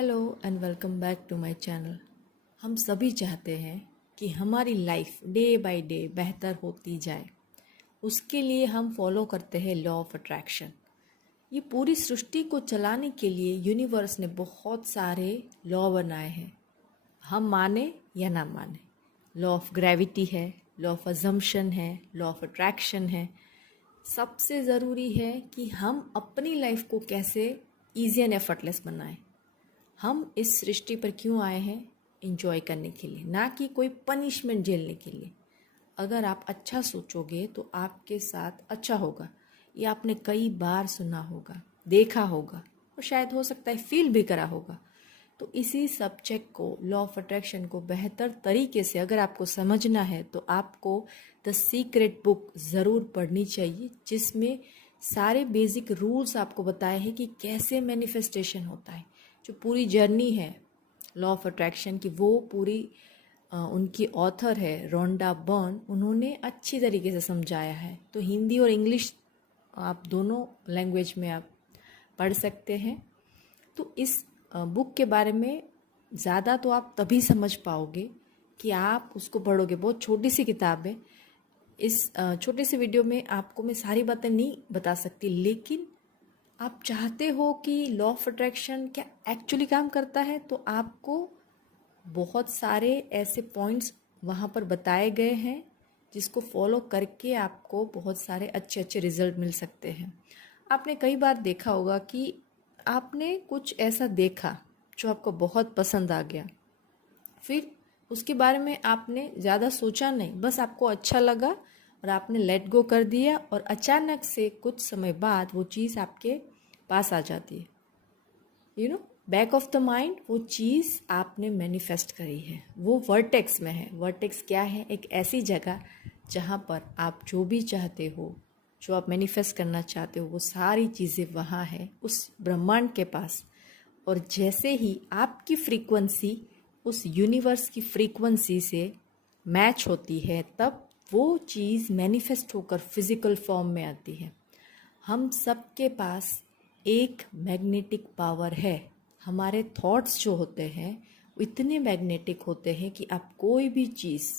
Hello and welcome back to my channel. हम सभी चाहते हैं कि हमारी लाइफ डे बाय डे बेहतर होती जाए। उसके लिए हम फॉलो करते हैं लॉ ऑफ अट्रैक्शन। ये पूरी सृष्टि को चलाने के लिए यूनिवर्स ने बहुत सारे लॉ बनाए हैं, हम माने या ना माने। लॉ ऑफ ग्रेविटी है, लॉ ऑफ अजम्पशन है, लॉ ऑफ अट्रैक्शन है। सबसे ज़रूरी है कि हम अपनी लाइफ को कैसे ईजी एंड एफर्टलेस बनाएं। हम इस सृष्टि पर क्यों आए हैं? इंजॉय करने के लिए, ना कि कोई पनिशमेंट झेलने के लिए। अगर आप अच्छा सोचोगे तो आपके साथ अच्छा होगा। ये आपने कई बार सुना होगा, देखा होगा और शायद हो सकता है फील भी करा होगा। तो इसी सब्जेक्ट को, लॉ ऑफ अट्रैक्शन को बेहतर तरीके से अगर आपको समझना है तो आपको द सीक्रेट बुक ज़रूर पढ़नी चाहिए, जिसमें सारे बेसिक रूल्स आपको बताए हैं कि कैसे मैनिफेस्टेशन होता है। जो पूरी जर्नी है लॉ ऑफ अट्रैक्शन की, वो पूरी उनकी ऑथर है रोंडा बर्न, उन्होंने अच्छी तरीके से समझाया है। तो हिंदी और इंग्लिश आप दोनों लैंग्वेज में आप पढ़ सकते हैं। तो इस बुक के बारे में ज़्यादा तो आप तभी समझ पाओगे कि आप उसको पढ़ोगे। बहुत छोटी सी किताब है। इस छोटे से वीडियो में आपको मैं सारी बातें नहीं बता सकती, लेकिन आप चाहते हो कि लॉ ऑफ अट्रैक्शन क्या एक्चुअली काम करता है, तो आपको बहुत सारे ऐसे पॉइंट्स वहाँ पर बताए गए हैं जिसको फॉलो करके आपको बहुत सारे अच्छे अच्छे रिजल्ट मिल सकते हैं। आपने कई बार देखा होगा कि आपने कुछ ऐसा देखा जो आपको बहुत पसंद आ गया, फिर उसके बारे में आपने ज़्यादा सोचा नहीं, बस आपको अच्छा लगा और आपने लेट गो कर दिया, और अचानक से कुछ समय बाद वो चीज़ आपके पास आ जाती है। बैक ऑफ द माइंड वो चीज़ आपने मैनिफेस्ट करी है, वो वर्टेक्स में है। वर्टेक्स क्या है? एक ऐसी जगह जहाँ पर आप जो भी चाहते हो, जो आप मैनिफेस्ट करना चाहते हो, वो सारी चीज़ें वहाँ है उस ब्रह्मांड के पास। और जैसे ही आपकी फ्रीक्वेंसी उस यूनिवर्स की फ्रीक्वेंसी से मैच होती है, तब वो चीज़ मैनिफेस्ट होकर फिजिकल फॉर्म में आती है। हम सबके पास एक मैग्नेटिक पावर है। हमारे थॉट्स जो होते हैं वो इतने मैग्नेटिक होते हैं कि आप कोई भी चीज़,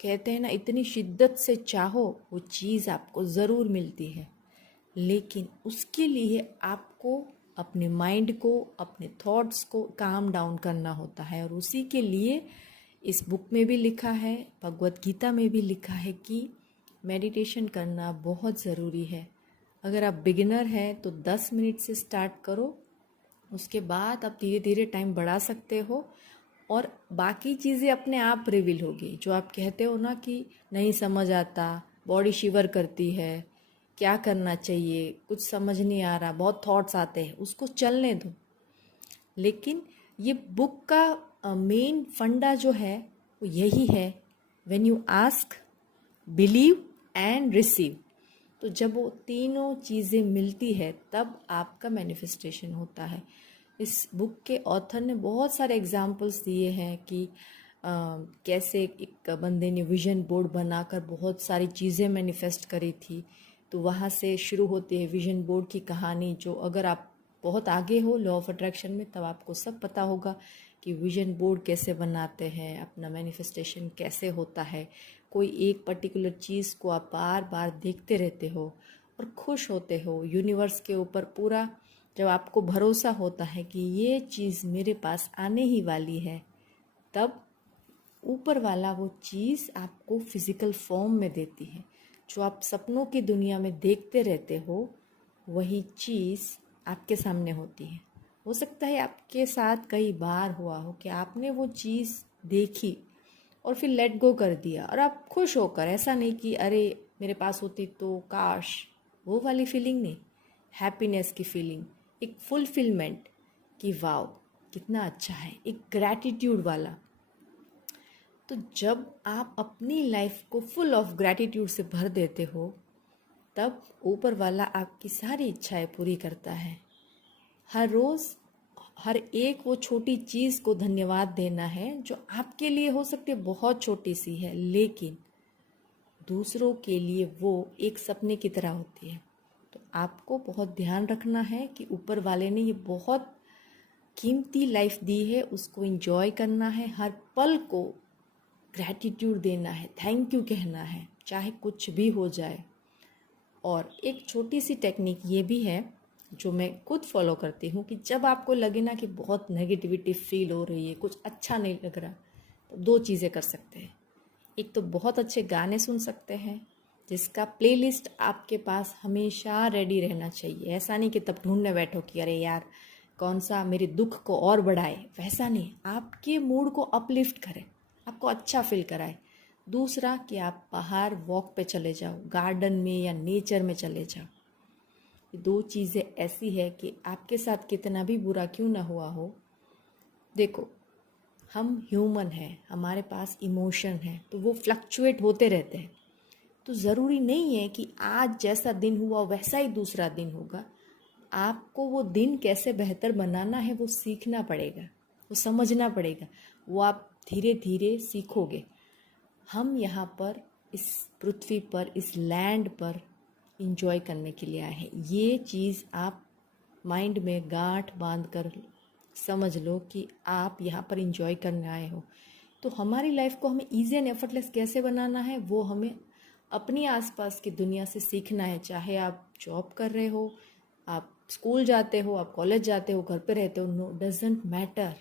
कहते हैं ना, इतनी शिद्दत से चाहो वो चीज़ आपको ज़रूर मिलती है। लेकिन उसके लिए आपको अपने माइंड को, अपने थॉट्स को काम डाउन करना होता है। और उसी के लिए इस बुक में भी लिखा है, भगवत गीता में भी लिखा है कि मेडिटेशन करना बहुत ज़रूरी है। अगर आप बिगिनर हैं तो 10 मिनट से स्टार्ट करो, उसके बाद आप धीरे धीरे टाइम बढ़ा सकते हो और बाकी चीज़ें अपने आप रिवील होगी। जो आप कहते हो ना कि नहीं समझ आता, बॉडी शिवर करती है, क्या करना चाहिए, कुछ समझ नहीं आ रहा, बहुत थॉट्स आते हैं, उसको चलने दो। लेकिन ये बुक का मेन फंडा जो है वो यही है, when you ask, believe and receive. तो जब वो तीनों चीज़ें मिलती है तब आपका मैनिफेस्टेशन होता है। इस बुक के ऑथर ने बहुत सारे एग्जाम्पल्स दिए हैं कि कैसे एक बंदे ने विजन बोर्ड बनाकर बहुत सारी चीज़ें मैनिफेस्ट करी थी। तो वहाँ से शुरू होती है विजन बोर्ड की कहानी। जो अगर आप बहुत आगे हो लॉ ऑफ अट्रैक्शन में, तब आपको सब पता होगा कि विजन बोर्ड कैसे बनाते हैं, अपना मैनिफेस्टेशन कैसे होता है। कोई एक पर्टिकुलर चीज़ को आप बार बार देखते रहते हो और खुश होते हो यूनिवर्स के ऊपर पूरा। जब आपको भरोसा होता है कि ये चीज़ मेरे पास आने ही वाली है, तब ऊपर वाला वो चीज़ आपको फिज़िकल फॉर्म में देती है। जो आप सपनों की दुनिया में देखते रहते हो, वही चीज़ आपके सामने होती है। हो सकता है आपके साथ कई बार हुआ हो कि आपने वो चीज़ देखी और फिर लेट गो कर दिया, और आप खुश होकर, ऐसा नहीं कि अरे मेरे पास होती तो काश, वो वाली फीलिंग नहीं, हैप्पीनेस की फीलिंग, एक फुलफिलमेंट कि वाओ कितना अच्छा है, एक ग्रैटिट्यूड वाला। तो जब आप अपनी लाइफ को फुल ऑफ ग्रैटिट्यूड से भर देते हो, तब ऊपर वाला आपकी सारी इच्छाएं पूरी करता है। हर रोज़ हर एक वो छोटी चीज़ को धन्यवाद देना है जो आपके लिए हो सकती है बहुत छोटी सी है, लेकिन दूसरों के लिए वो एक सपने की तरह होती है। तो आपको बहुत ध्यान रखना है कि ऊपर वाले ने ये बहुत कीमती लाइफ दी है, उसको एंजॉय करना है, हर पल को ग्रैटिट्यूड देना है, थैंक यू कहना है, चाहे कुछ भी हो जाए। और एक छोटी सी टेक्निक ये भी है जो मैं खुद फॉलो करती हूँ कि जब आपको लगे ना कि बहुत नेगेटिविटी फील हो रही है, कुछ अच्छा नहीं लग रहा, तो दो चीज़ें कर सकते हैं। एक तो बहुत अच्छे गाने सुन सकते हैं जिसका प्लेलिस्ट आपके पास हमेशा रेडी रहना चाहिए। ऐसा नहीं कि तब ढूंढने बैठो कि अरे यार कौन सा मेरे दुख को और बढ़ाए, वैसा नहीं, आपके मूड को अपलिफ्ट करे, आपको अच्छा फील कराए। दूसरा कि आप बाहर वॉक पे चले जाओ, गार्डन में या नेचर में चले जाओ। ये दो चीज़ें ऐसी है कि आपके साथ कितना भी बुरा क्यों ना हुआ हो, देखो हम ह्यूमन हैं, हमारे पास इमोशन है, तो वो फ्लक्चुएट होते रहते हैं। तो ज़रूरी नहीं है कि आज जैसा दिन हुआ वैसा ही दूसरा दिन होगा। आपको वो दिन कैसे बेहतर बनाना है वो सीखना पड़ेगा, वो समझना पड़ेगा, वो आप धीरे धीरे सीखोगे। हम यहाँ पर इस पृथ्वी पर, इस लैंड पर इंजॉय करने के लिए आए हैं। ये चीज़ आप माइंड में गांठ बांध कर समझ लो कि आप यहाँ पर इंजॉय करने आए हो। तो हमारी लाइफ को हमें ईजी एंड एफर्टलेस कैसे बनाना है वो हमें अपनी आसपास की दुनिया से सीखना है। चाहे आप जॉब कर रहे हो, आप स्कूल जाते हो, आप कॉलेज जाते हो, घर पे रहते हो, नो डजेंट मैटर।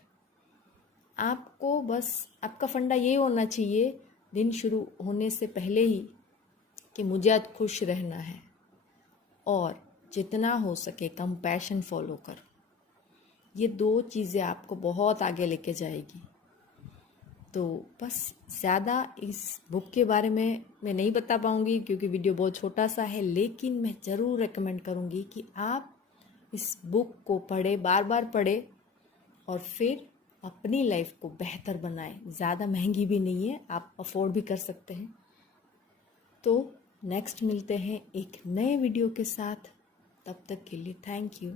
आपको बस आपका फंडा ये होना चाहिए दिन शुरू होने से पहले ही कि मुझे आज खुश रहना है, और जितना हो सके कंपैशन फॉलो करो। ये दो चीज़ें आपको बहुत आगे लेके जाएगी। तो बस ज़्यादा इस बुक के बारे में मैं नहीं बता पाऊँगी क्योंकि वीडियो बहुत छोटा सा है, लेकिन मैं ज़रूर रेकमेंड करूँगी कि आप इस बुक को पढ़ें, बार बार पढ़ें और फिर अपनी लाइफ को बेहतर बनाएं। ज़्यादा महंगी भी नहीं है, आप अफोर्ड भी कर सकते हैं। तो नेक्स्ट मिलते हैं एक नए वीडियो के साथ, तब तक के लिए थैंक यू।